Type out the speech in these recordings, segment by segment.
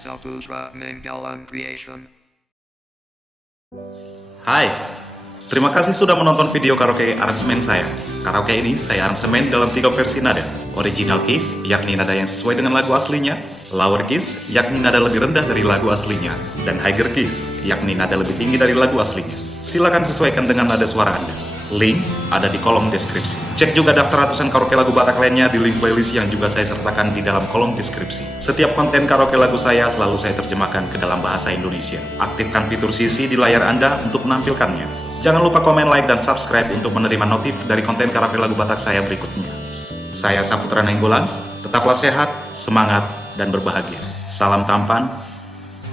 Saputra Manggalam Creation. Hai, terima kasih sudah menonton video karaoke aransemen saya. Karaoke ini saya aransemen dalam 3 versi nada. Original keys, yakni nada yang sesuai dengan lagu aslinya. Lower keys, yakni nada lebih rendah dari lagu aslinya. Dan higher keys, yakni nada lebih tinggi dari lagu aslinya. Silakan sesuaikan dengan nada suara Anda. Link ada di kolom deskripsi. Cek juga daftar ratusan karaoke lagu Batak lainnya di link playlist yang juga saya sertakan di dalam kolom deskripsi. Setiap konten karaoke lagu saya selalu saya terjemahkan ke dalam bahasa Indonesia. Aktifkan fitur CC di layar Anda untuk menampilkannya. Jangan lupa komen, like, dan subscribe untuk menerima notif dari konten karaoke lagu Batak saya berikutnya. Saya Saputra Nainggolan, tetaplah sehat, semangat, dan berbahagia. Salam tampan,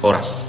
Horas.